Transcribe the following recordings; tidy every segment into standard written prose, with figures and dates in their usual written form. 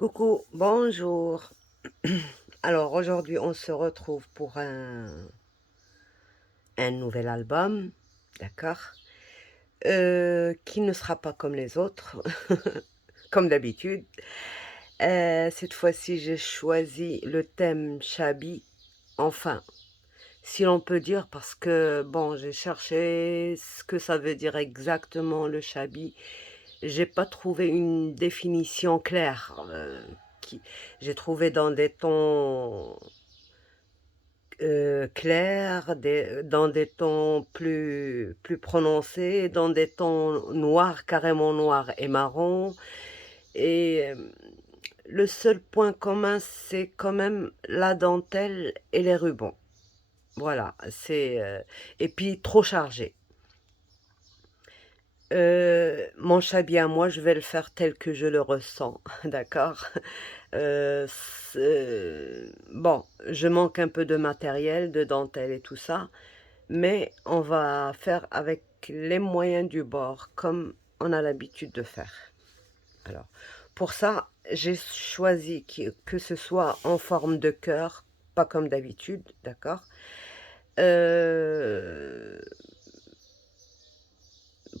Coucou, bonjour. Alors aujourd'hui, on se retrouve pour un nouvel album, d'accord? Qui ne sera pas comme les autres, comme d'habitude. Cette fois-ci, j'ai choisi le thème Chabi, enfin, si l'on peut dire, parce que bon, j'ai cherché ce que ça veut dire exactement le Chabi. J'ai pas trouvé une définition claire. Qui... J'ai trouvé dans des tons clairs, dans des tons plus prononcés, dans des tons noirs, carrément noirs et marron. Et le seul point commun, c'est quand même la dentelle et les rubans. Voilà, et puis trop chargé. Mon chablis à moi, je vais le faire tel que je le ressens, d'accord? Bon, je manque un peu de matériel, de dentelle et tout ça, mais on va faire avec les moyens du bord, comme on a l'habitude de faire. Alors, pour ça, j'ai choisi que ce soit en forme de cœur, pas comme d'habitude, d'accord? Euh,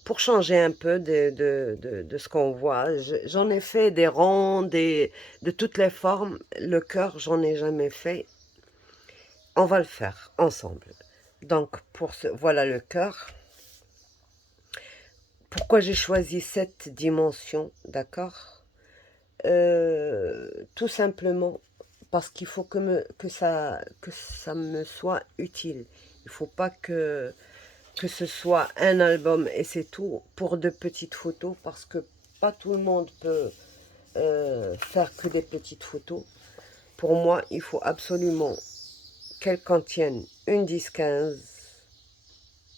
pour changer un peu de ce qu'on voit, j'en ai fait des ronds, de toutes les formes. Le cœur, j'en ai jamais fait. On va le faire ensemble. Donc, voilà le cœur. Pourquoi j'ai choisi cette dimension, d'accord? Tout simplement parce qu'il faut que ça me soit utile. Il ne faut pas que ce soit un album et c'est tout pour de petites photos parce que pas tout le monde peut faire que des petites photos. Pour moi, il faut absolument qu'elles contiennent une 10-15,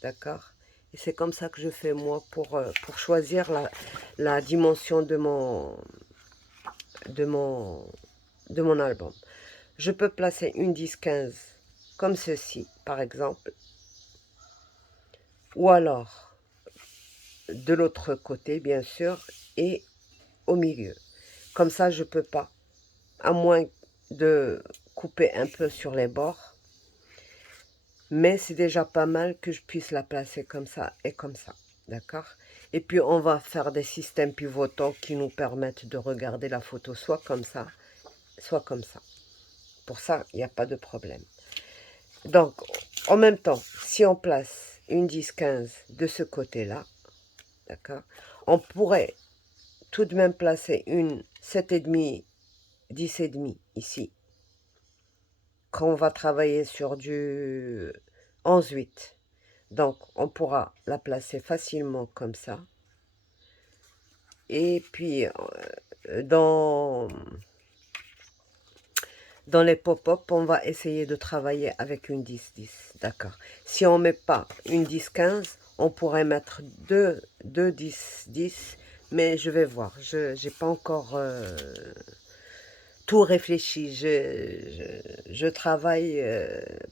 d'accord? Et c'est comme ça que je fais moi pour choisir la dimension de mon, de mon album. Je peux placer une 10-15 comme ceci, par exemple, ou alors de l'autre côté, bien sûr, et au milieu. Comme ça, je peux pas, à moins de couper un peu sur les bords, mais c'est déjà pas mal que je puisse la placer comme ça et comme ça, d'accord? Et puis, on va faire des systèmes pivotants qui nous permettent de regarder la photo soit comme ça, soit comme ça. Pour ça, il n'y a pas de problème. Donc, en même temps, si on place une 10-15 de ce côté-là, d'accord, on pourrait tout de même placer une 7,5, 10,5 ici, quand on va travailler sur du 11-8. Donc, on pourra la placer facilement comme ça. Et puis, dans les pop-up, on va essayer de travailler avec une 10-10, d'accord. Si on ne met pas une 10-15, on pourrait mettre deux 10-10, mais je vais voir. Je n'ai pas encore tout réfléchi. Je travaille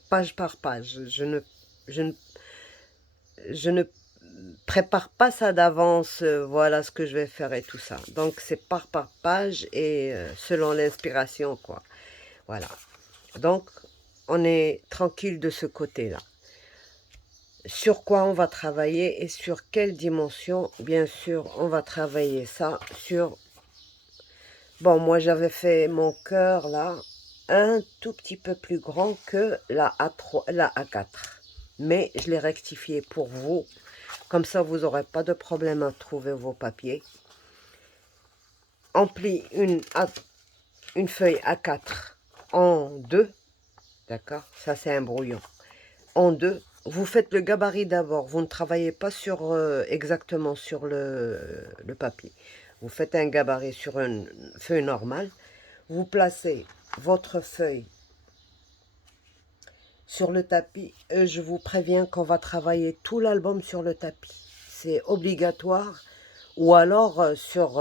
page par page. Je ne, je ne prépare pas ça d'avance, voilà ce que je vais faire et tout ça. Donc c'est par page et selon l'inspiration, quoi. Voilà. Donc on est tranquille de ce côté-là. Sur quoi on va travailler et sur quelle dimension? Bien sûr, on va travailler ça sur... Bon, moi j'avais fait mon cœur là, un tout petit peu plus grand que la A3, la A4. Mais je l'ai rectifié pour vous. Comme ça, vous n'aurez pas de problème à trouver vos papiers. On plie une feuille A4 en deux. D'accord? Ça, c'est un brouillon. En deux. Vous faites le gabarit d'abord. Vous ne travaillez pas sur, exactement sur le papier. Vous faites un gabarit sur une feuille normale. Vous placez votre feuille sur le tapis. Je vous préviens qu'on va travailler tout l'album sur le tapis. C'est obligatoire. Ou alors sur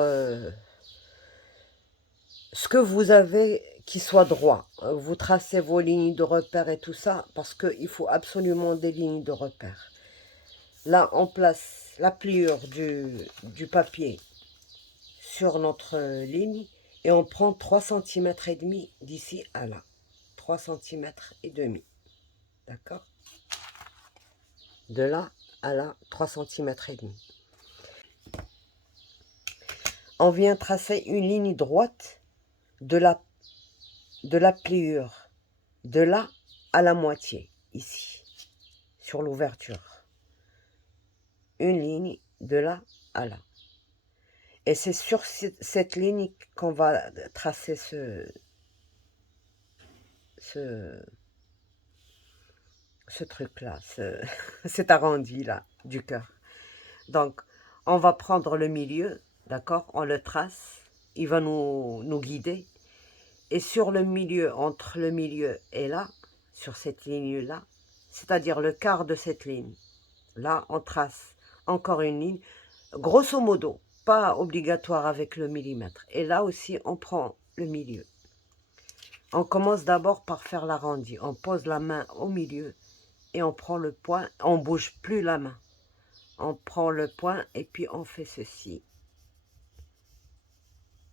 ce que vous avez qui soit droit. Vous tracez vos lignes de repère et tout ça parce qu'il faut absolument des lignes de repère. Là, on place la pliure du papier sur notre ligne Et on prend 3 cm et demi d'ici à là. 3 cm et demi. D'accord? De là à là, 3 cm et demi. On vient tracer une ligne droite de la pliure. De là à la moitié, ici, sur l'ouverture. Une ligne de là à là. Et c'est sur cette ligne qu'on va tracer ce truc-là, cet arrondi-là du cœur. Donc, on va prendre le milieu, d'accord? On le trace, il va nous guider. Et sur le milieu, entre le milieu et là, sur cette ligne-là, c'est-à-dire le quart de cette ligne, là, on trace encore une ligne, grosso modo, pas obligatoire avec le millimètre. Et là aussi, on prend le milieu. On commence d'abord par faire l'arrondi. On pose la main au milieu et on prend le point. On ne bouge plus la main. On prend le point et puis on fait ceci.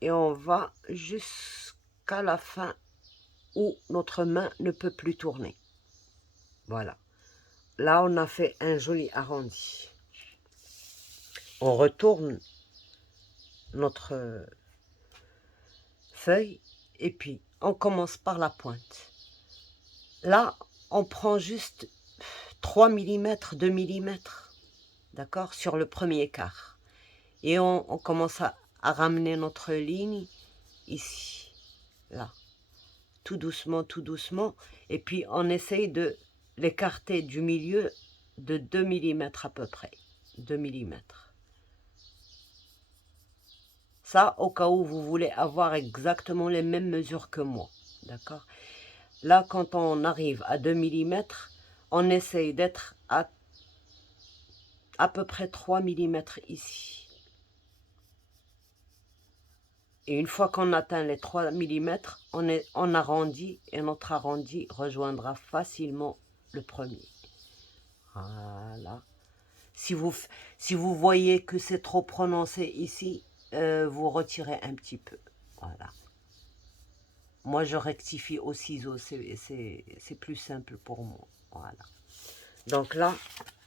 Et on va jusqu'à la fin où notre main ne peut plus tourner. Voilà. Là, on a fait un joli arrondi. On retourne notre feuille et puis on commence par la pointe. Là, on prend juste 3 mm, 2 mm, d'accord, sur le premier quart. Et on commence à ramener notre ligne ici, là, tout doucement, et puis on essaye de l'écarter du milieu de 2 mm à peu près, 2 mm. Ça, au cas où vous voulez avoir exactement les mêmes mesures que moi, d'accord? Là, quand on arrive à 2 mm, on essaye d'être à peu près 3 mm ici. Et une fois qu'on atteint les 3 mm, on arrondit et notre arrondi rejoindra facilement le premier. Voilà. Si vous voyez que c'est trop prononcé ici, vous retirez un petit peu. Voilà. Moi, je rectifie au ciseau, c'est plus simple pour moi. Voilà. Donc là,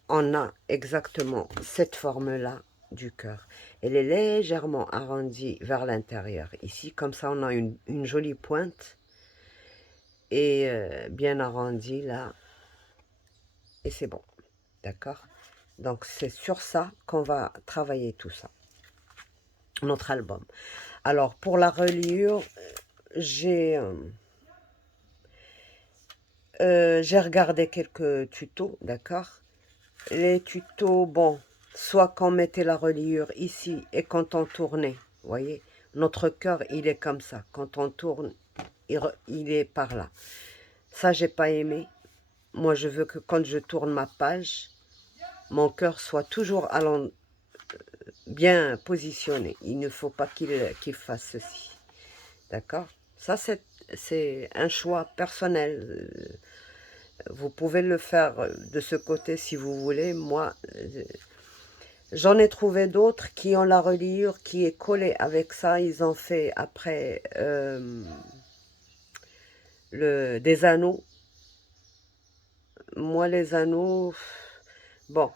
on a exactement cette forme-là du cœur. Elle est légèrement arrondie vers l'intérieur. Ici, comme ça, on a une jolie pointe et bien arrondie là. Et c'est bon. D'accord? Donc, c'est sur ça qu'on va travailler tout ça. Notre album. Alors, pour la reliure, j'ai regardé quelques tutos, d'accord? Les tutos, bon, soit qu'on mettait la reliure ici et quand on tournait, vous voyez, notre cœur, il est comme ça. Quand on tourne, il est par là. Ça, j'ai pas aimé. Moi, je veux que quand je tourne ma page, mon cœur soit toujours bien positionné. Il ne faut pas qu'il fasse ceci. D'accord? Ça, c'est un choix personnel. Vous pouvez le faire de ce côté si vous voulez. Moi, j'en ai trouvé d'autres qui ont la reliure qui est collée avec ça. Ils ont fait après des anneaux. Moi, les anneaux, bon,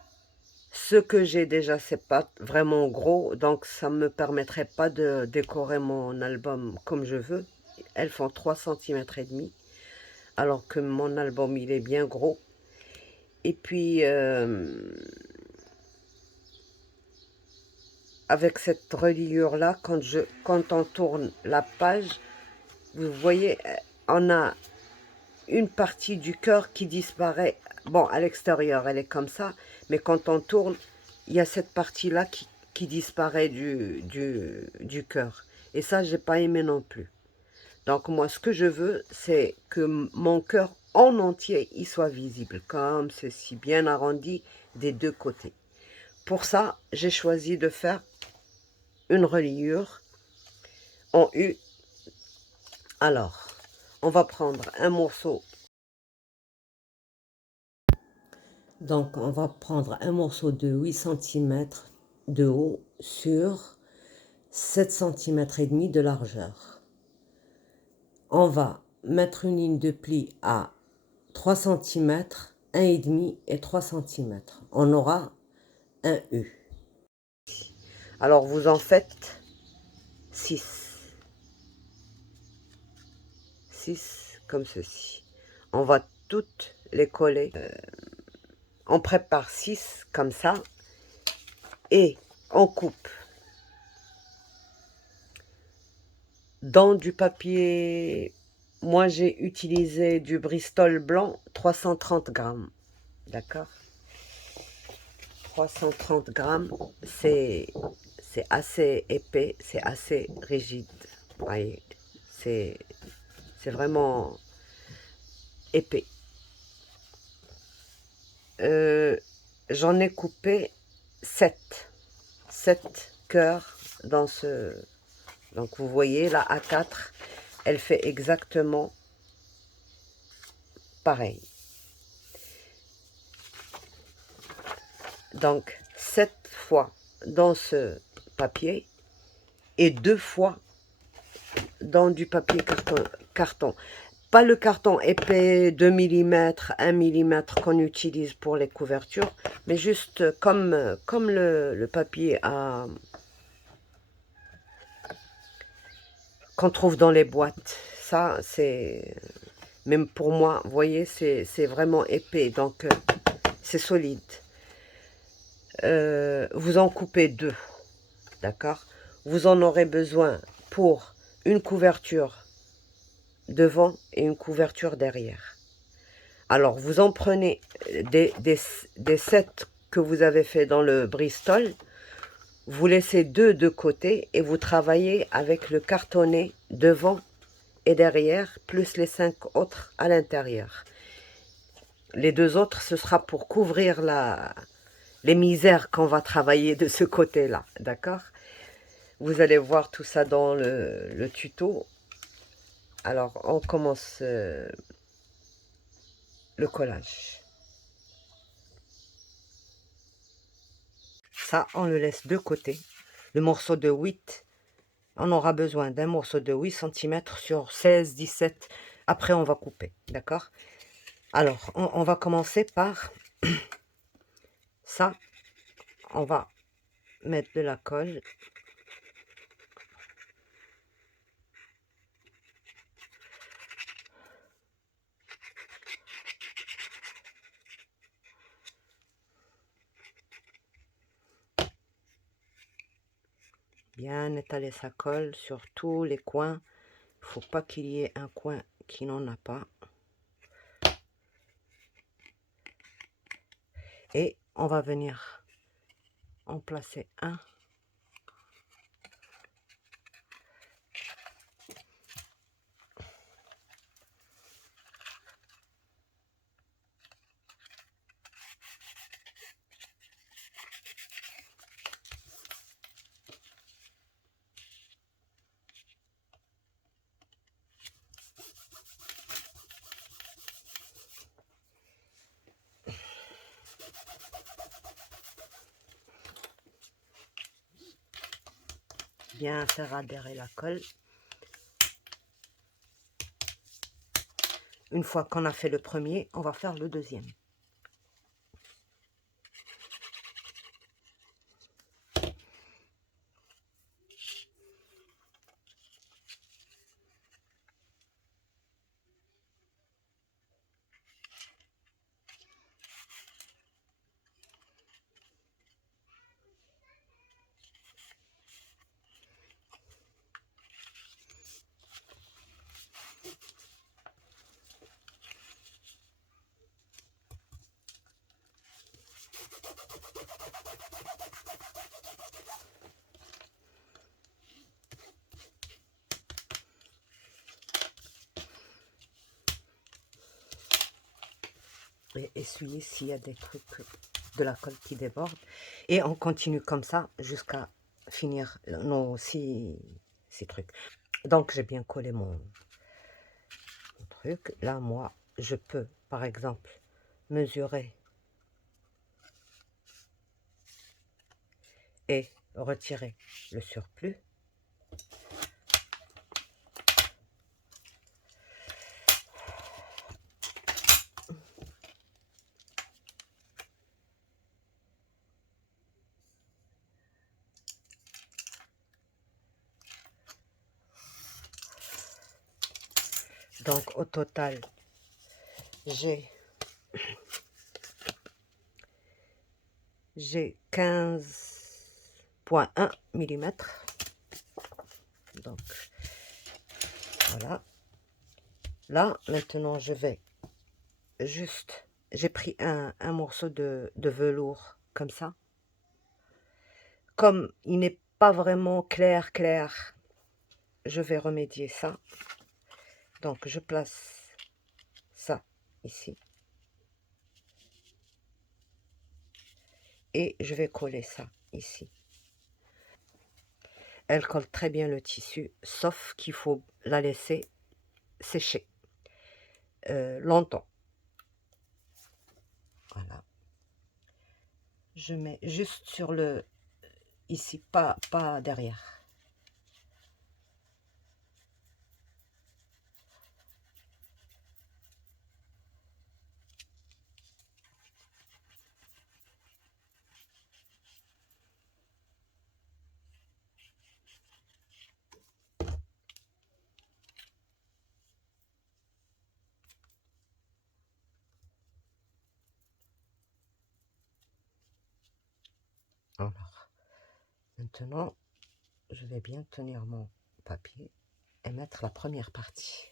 ce que j'ai déjà, c'est pas vraiment gros. Donc, ça ne me permettrait pas de décorer mon album comme je veux. Elles font 3 cm et demi. Alors que mon album, il est bien gros. Et puis, avec cette reliure-là, quand on tourne la page, vous voyez, on a une partie du cœur qui disparaît. Bon, à l'extérieur, elle est comme ça, mais quand on tourne, il y a cette partie-là qui disparaît du cœur. Et ça, j'ai pas aimé non plus. Donc moi, ce que je veux, c'est que mon cœur en entier, il soit visible, comme ceci, bien arrondi des deux côtés. Pour ça, j'ai choisi de faire une reliure en U. Alors, on va prendre un morceau. Donc, on va prendre un morceau de 8 cm de haut sur 7 cm et demi de largeur. On va mettre une ligne de pli à 3 cm, 1,5 et 3 cm. On aura un U. Alors vous en faites 6. 6 comme ceci. On va toutes les coller. On prépare 6 comme ça et on coupe dans du papier. Moi j'ai utilisé du Bristol blanc 330 grammes. D'accord, 330 grammes, c'est assez épais, c'est assez rigide. Vous voyez, c'est vraiment épais. J'en ai coupé 7 cœurs dans ce... Donc vous voyez, la A4, elle fait exactement pareil. Donc 7 fois dans ce papier et 2 fois dans du papier carton. Pas le carton épais 2 mm, 1 mm qu'on utilise pour les couvertures, mais juste comme le papier qu'on trouve dans les boîtes. Ça, c'est... Même pour moi, vous voyez, c'est vraiment épais, donc c'est solide. Vous en coupez 2, d'accord? Vous en aurez besoin pour une couverture devant et une couverture derrière. Alors, vous en prenez des 7 que vous avez fait dans le Bristol, vous laissez 2 de côté et vous travaillez avec le cartonné devant et derrière, plus les 5 autres à l'intérieur. Les 2 autres, ce sera pour couvrir les misères qu'on va travailler de ce côté-là, d'accord? Vous allez voir tout ça dans le tuto. Alors, on commence le collage. Ça, on le laisse de côté. Le morceau de 8, on aura besoin d'un morceau de 8 cm sur 16, 17. Après, on va couper, d'accord? Alors, on va commencer par ça. On va mettre de la colle. Bien étaler sa colle sur tous les coins. Il ne faut pas qu'il y ait un coin qui n'en a pas. Et on va venir en placer un. Bien faire adhérer la colle. Une fois qu'on a fait le premier, on va faire le deuxième. Et essuyer s'il y a des trucs de la colle qui déborde. Et on continue comme ça jusqu'à finir nos 6 trucs. Donc j'ai bien collé mon truc. Là, moi, je peux, par exemple, mesurer et retirer le surplus. Donc, au total, j'ai 15,1 millimètres. Donc, voilà. Là, maintenant, je vais juste... J'ai pris un morceau de velours, comme ça. Comme il n'est pas vraiment clair, je vais remédier ça. Donc, je place ça ici. Et je vais coller ça ici. Elle colle très bien le tissu, sauf qu'il faut la laisser sécher longtemps. Voilà. Je mets juste sur le... ici, pas derrière. Alors, maintenant, je vais bien tenir mon papier et mettre la première partie.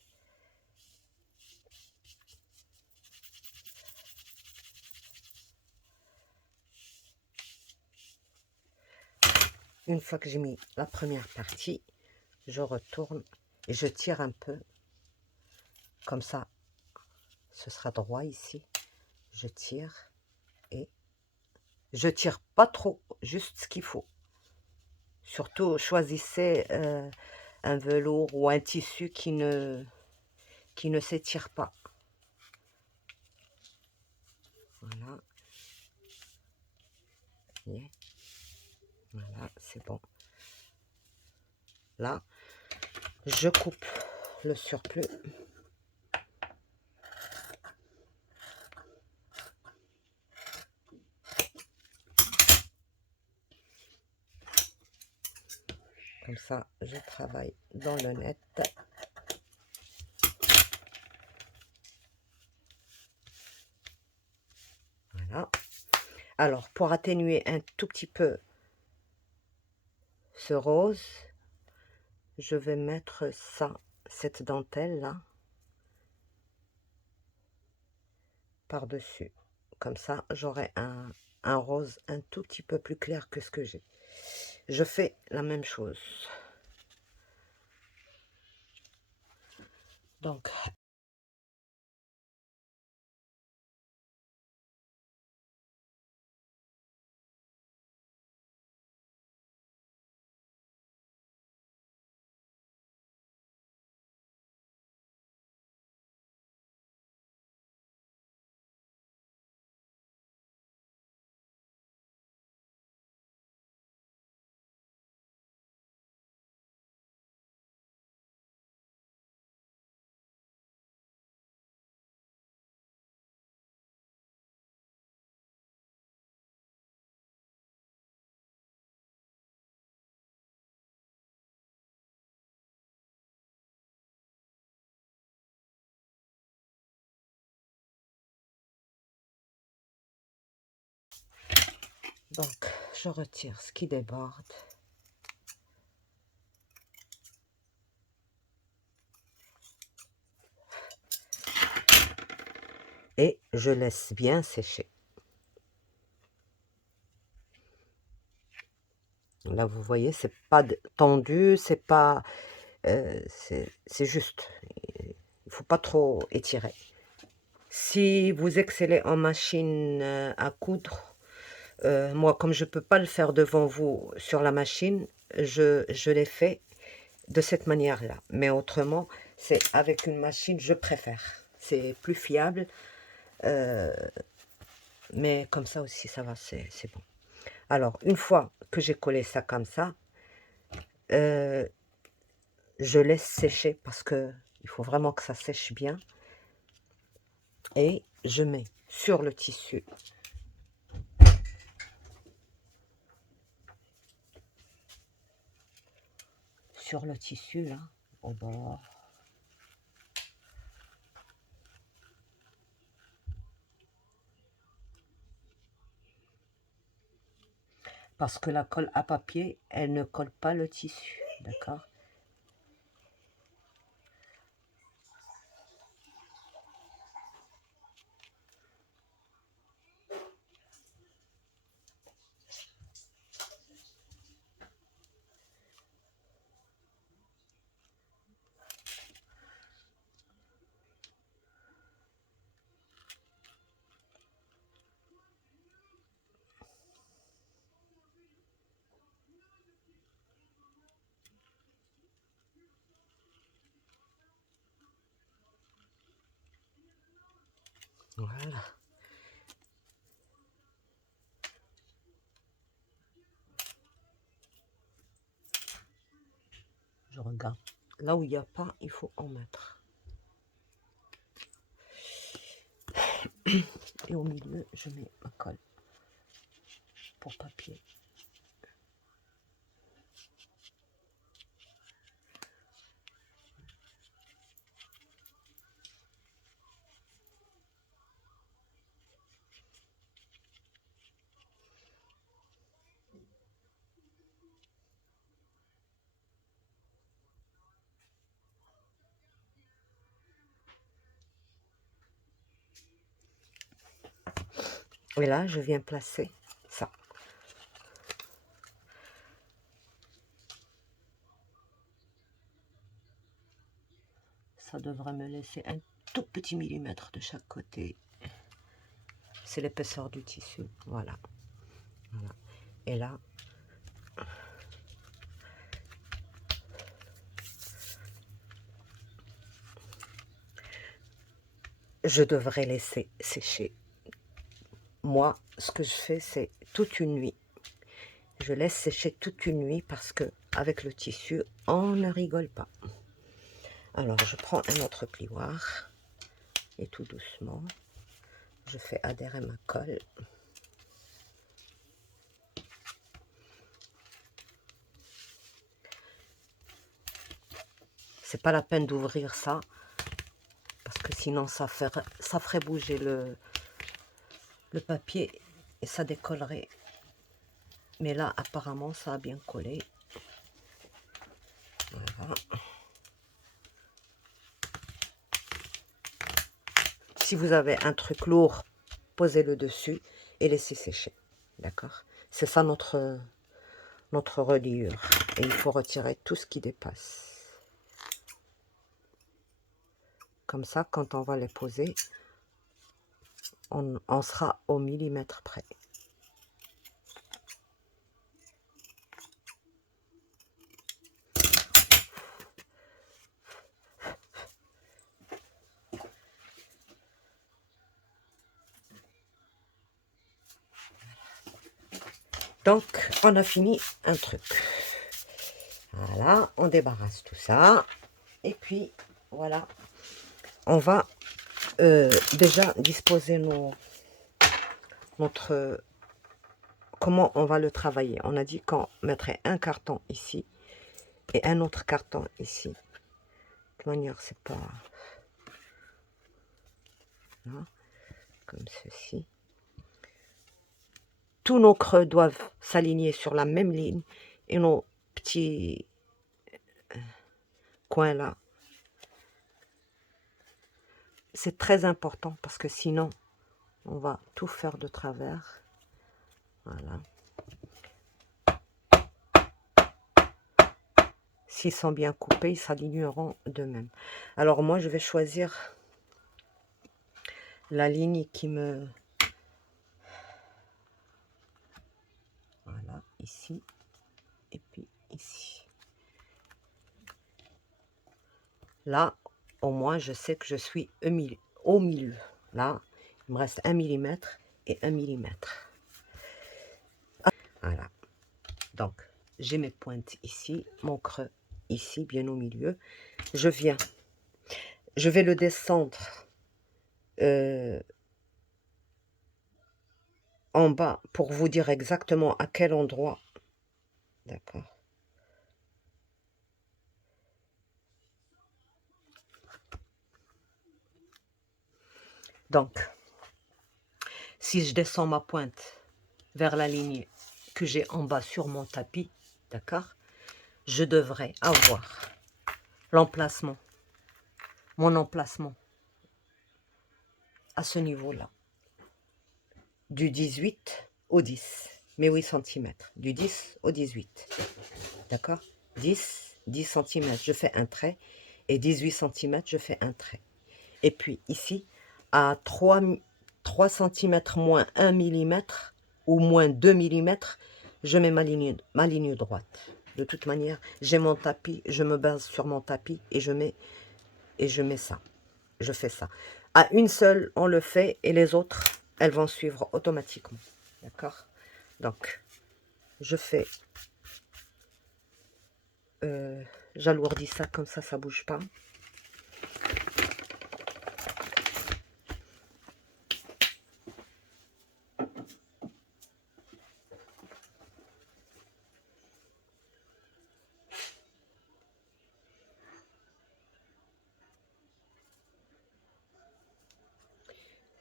Une fois que j'ai mis la première partie, je retourne et je tire un peu. Comme ça, ce sera droit ici. Je tire et je tire pas trop, juste ce qu'il faut. Surtout, choisissez un velours ou un tissu qui ne s'étire pas. Voilà. Voilà, c'est bon. Là, je coupe le surplus. Comme ça, je travaille dans le net. Voilà. Alors, pour atténuer un tout petit peu ce rose, je vais mettre ça, cette dentelle là, par-dessus. Comme ça, j'aurai un rose un tout petit peu plus clair que ce que j'ai. Je fais la même chose. Donc, je retire ce qui déborde. Et je laisse bien sécher. Là, vous voyez, c'est pas tendu, c'est pas... c'est juste. Il ne faut pas trop étirer. Si vous excellez en machine à coudre, moi, comme je ne peux pas le faire devant vous sur la machine, je l'ai fait de cette manière-là. Mais autrement, c'est avec une machine, je préfère. C'est plus fiable. Mais comme ça aussi, ça va, c'est bon. Alors, une fois que j'ai collé ça comme ça, je laisse sécher parce que il faut vraiment que ça sèche bien. Et je mets sur le tissu là, au bord. Parce que la colle à papier, elle ne colle pas le tissu, d'accord? Voilà. Je regarde. Là où il n'y a pas, il faut en mettre. Et au milieu, je mets ma colle pour papier. Et là, je viens placer ça. Ça devrait me laisser un tout petit millimètre de chaque côté. C'est l'épaisseur du tissu. Voilà. Voilà. Et là, je devrais laisser sécher. Moi, ce que je fais, c'est toute une nuit. Je laisse sécher toute une nuit parce que avec le tissu, on ne rigole pas. Alors, je prends un autre plioir et tout doucement, je fais adhérer ma colle. C'est pas la peine d'ouvrir ça parce que sinon ça ferait bouger le papier et ça décollerait. Mais là, apparemment, ça a bien collé. Voilà. Si vous avez un truc lourd, posez-le dessus et laissez sécher. D'accord? C'est ça notre reliure. Et il faut retirer tout ce qui dépasse. Comme ça, quand on va les poser, on sera au millimètre près. Donc, on a fini un truc. Voilà, on débarrasse tout ça. Et puis, voilà, on va déjà disposer notre... Comment on va le travailler. On a dit qu'on mettrait un carton ici et un autre carton ici. De toute manière, c'est pas... Là, comme ceci. Tous nos creux doivent s'aligner sur la même ligne et nos petits coins là. C'est très important parce que sinon, on va tout faire de travers. Voilà. S'ils sont bien coupés, ils s'aligneront d'eux-mêmes. Alors moi, je vais choisir la ligne qui me... Voilà, ici. Et puis ici. Là, au moins, je sais que je suis au milieu. Là, il me reste 1 mm et 1 mm. Voilà. Donc, j'ai mes pointes ici, mon creux ici, bien au milieu. Je vais le descendre en bas pour vous dire exactement à quel endroit. D'accord. Donc, si je descends ma pointe vers la lignée que j'ai en bas sur mon tapis, d'accord, je devrais avoir l'emplacement, mon emplacement à ce niveau-là, du 18 au 10, mes 8 cm, du 10 au 18, d'accord, 10 cm, je fais un trait, et 18 cm, je fais un trait. Et puis ici, à 3 cm moins 1 mm, ou moins 2 mm, je mets ma ligne droite. De toute manière, j'ai mon tapis, je me base sur mon tapis et je mets ça. Je fais ça. À une seule, on le fait et les autres, elles vont suivre automatiquement. D'accord? Donc, je fais... j'alourdis ça comme ça bouge pas.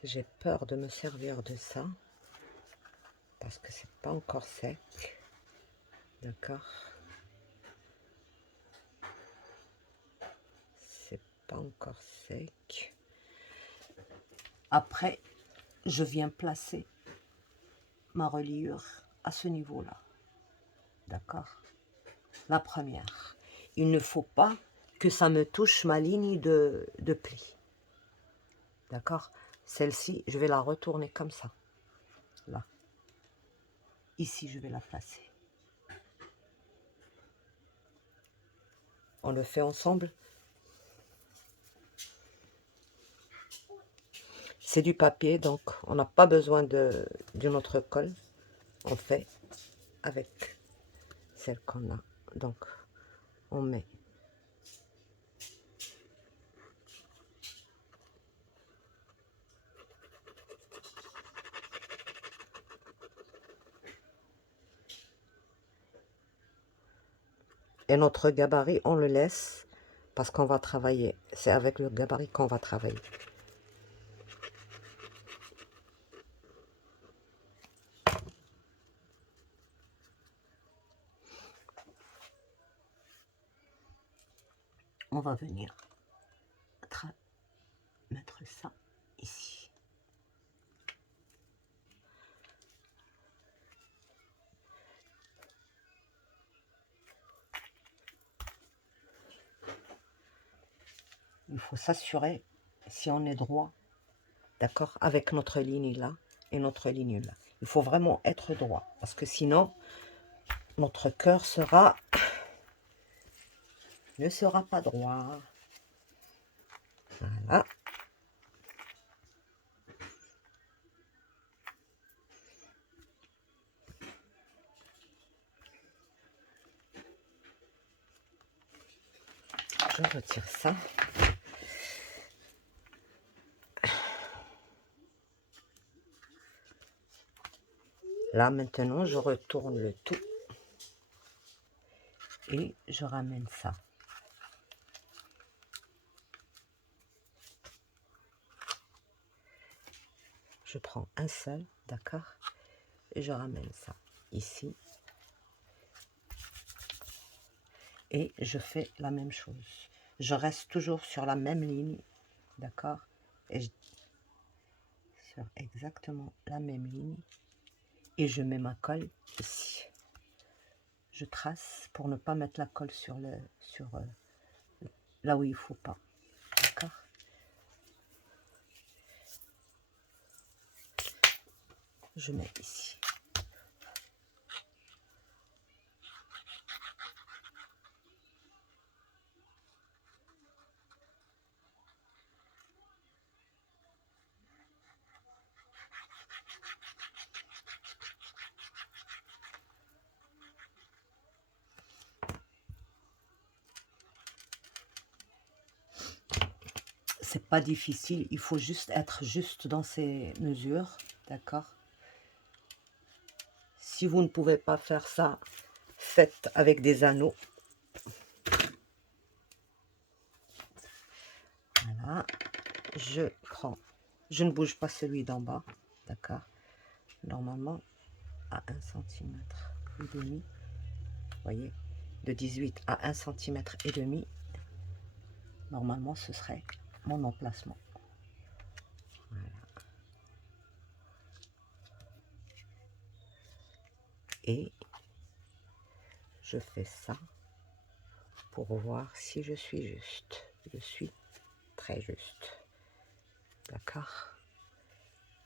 J'ai peur de me servir de ça parce que c'est pas encore sec. D'accord? C'est pas encore sec. Après, je viens placer ma reliure à ce niveau-là. D'accord? La première. Il ne faut pas que ça me touche ma ligne de pli. D'accord? Celle-ci, je vais la retourner comme ça. Là. Ici, je vais la placer. On le fait ensemble. C'est du papier, donc on n'a pas besoin d'une autre colle. On fait avec celle qu'on a. Donc, on met et notre gabarit, on le laisse parce qu'on va travailler. C'est avec le gabarit qu'on va travailler. On va venir mettre ça ici. Il faut s'assurer si on est droit, d'accord, avec notre ligne là et notre ligne là. Il faut vraiment être droit parce que sinon, notre cœur ne sera pas droit. Voilà. Je retire ça. Là, maintenant, je retourne le tout. Et je ramène ça. Je prends un seul, d'accord? Et je ramène ça ici. Et je fais la même chose. Je reste toujours sur la même ligne, d'accord? Et sur exactement la même ligne. Et je mets ma colle ici. Je trace pour ne pas mettre la colle sur là où il ne faut pas. D'accord? Je mets ici. C'est pas difficile, il faut juste être juste dans ces mesures, d'accord? Si vous ne pouvez pas faire ça, faites avec des anneaux. Voilà, je prends, je ne bouge pas celui d'en bas, d'accord? Normalement, à 1,5 cm. Vous voyez, de 18 à 1,5 cm. Normalement, ce serait mon emplacement. Voilà. Et je fais ça pour voir si je suis juste. Je suis très juste. D'accord?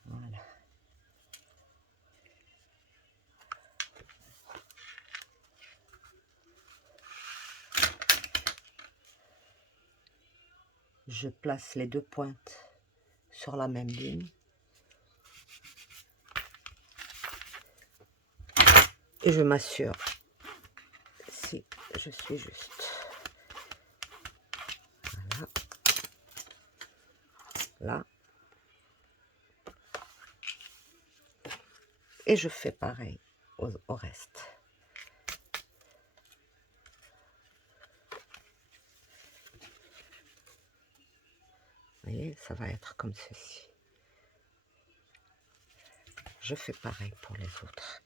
Voilà. Je place les deux pointes sur la même ligne. Et je m'assure si je suis juste. Voilà. Là. Et je fais pareil au reste. Vous voyez, ça va être comme ceci. Je fais pareil pour les autres.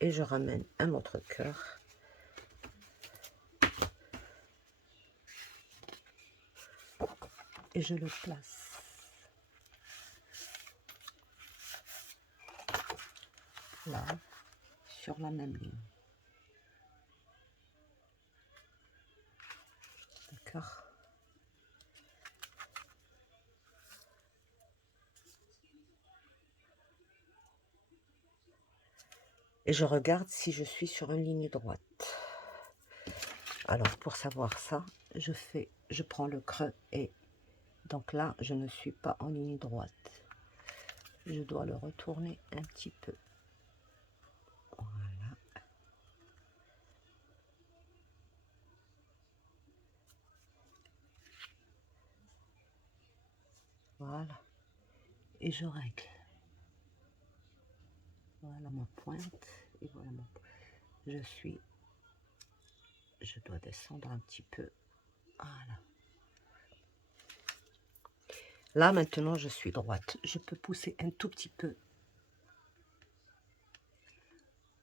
Et je ramène un autre cœur. Et je le place là, sur la même ligne. D'accord? Et je regarde si je suis sur une ligne droite. Alors, pour savoir ça, je prends le creux et donc là, je ne suis pas en ligne droite. Je dois le retourner un petit peu. Voilà. Voilà. Et je règle. Voilà ma pointe. Et voilà mon... Je dois descendre un petit peu. Voilà. Là, maintenant, je suis droite. Je peux pousser un tout petit peu.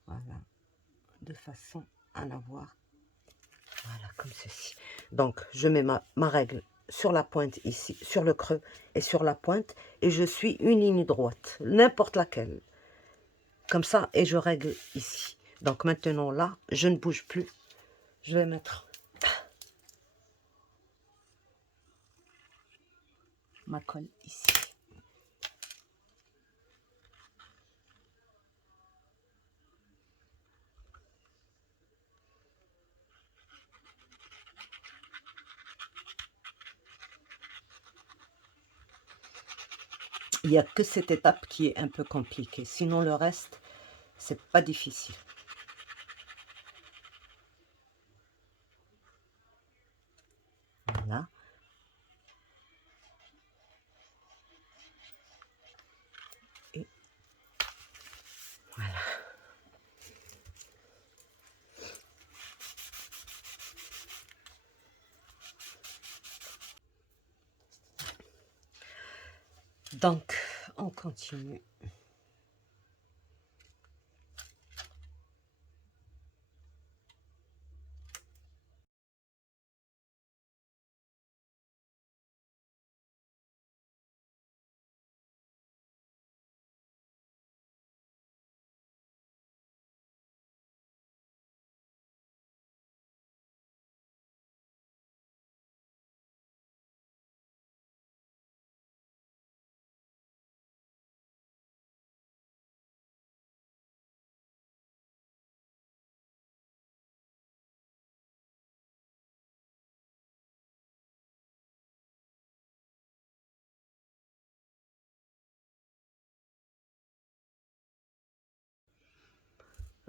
Voilà. De façon à l'avoir. Voilà, comme ceci. Donc, je mets ma règle sur la pointe ici, sur le creux et sur la pointe. Et je suis une ligne droite, n'importe laquelle. Comme ça, et je règle ici. Donc, maintenant, là, je ne bouge plus. Je vais mettre ma colle ici. Il n'y a que cette étape qui est un peu compliquée. Sinon, le reste, c'est pas difficile. Voilà. Et voilà. Donc, on continue.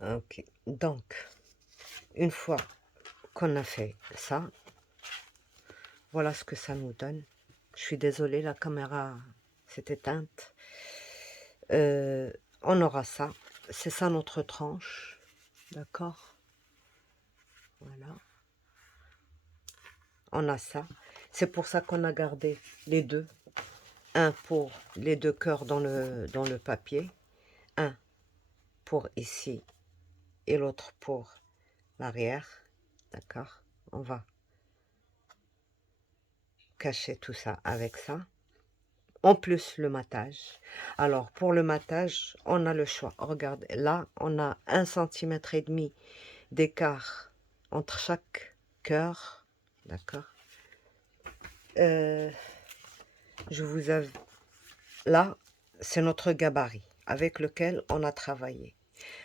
Ok, donc, une fois qu'on a fait ça, voilà ce que ça nous donne. Je suis désolée, la caméra s'est éteinte. On aura ça. C'est ça notre tranche. D'accord? Voilà. On a ça. C'est pour ça qu'on a gardé les deux. Un pour les deux cœurs dans le papier. Un pour ici et l'autre pour l'arrière. D'accord? On va cacher tout ça avec ça. En plus, le matage. Alors, pour le matage, on a le choix. Regarde, là, on a 1,5 cm d'écart entre chaque cœur. D'accord? Je vous avais... Là, c'est notre gabarit avec lequel on a travaillé.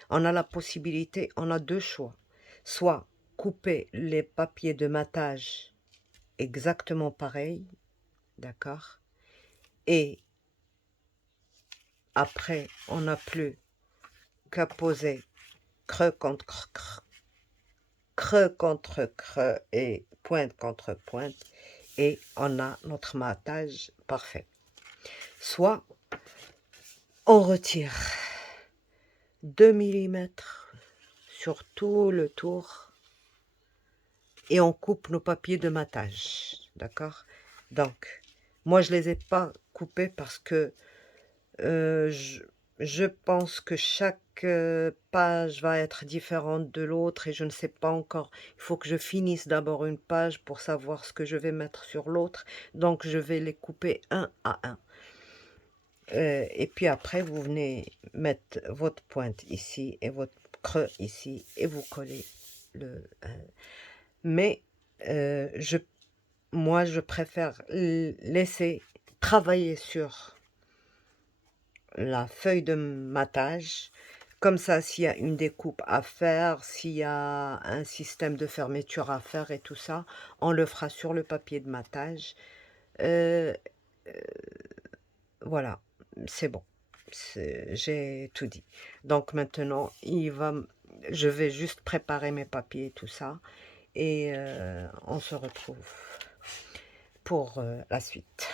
On a la possibilité, on a deux choix. Soit couper les papiers de matage exactement pareil, d'accord? Et après, on n'a plus qu'à poser creux contre creux et pointe contre pointe, et on a notre matage parfait. Soit on retire 2 mm sur tout le tour et on coupe nos papiers de matage, d'accord? Donc, moi je les ai pas coupés parce que je pense que chaque page va être différente de l'autre et je ne sais pas encore. Il faut que je finisse d'abord une page pour savoir ce que je vais mettre sur l'autre. Donc, je vais les couper un à un. Et puis après, vous venez mettre votre pointe ici et votre creux ici et vous collez le... mais moi, je préfère laisser travailler sur la feuille de matage. Comme ça, s'il y a une découpe à faire, s'il y a un système de fermeture à faire et tout ça, on le fera sur le papier de matage. Voilà, c'est bon. J'ai tout dit. Donc maintenant, je vais juste préparer mes papiers et tout ça. Et on se retrouve pour la suite.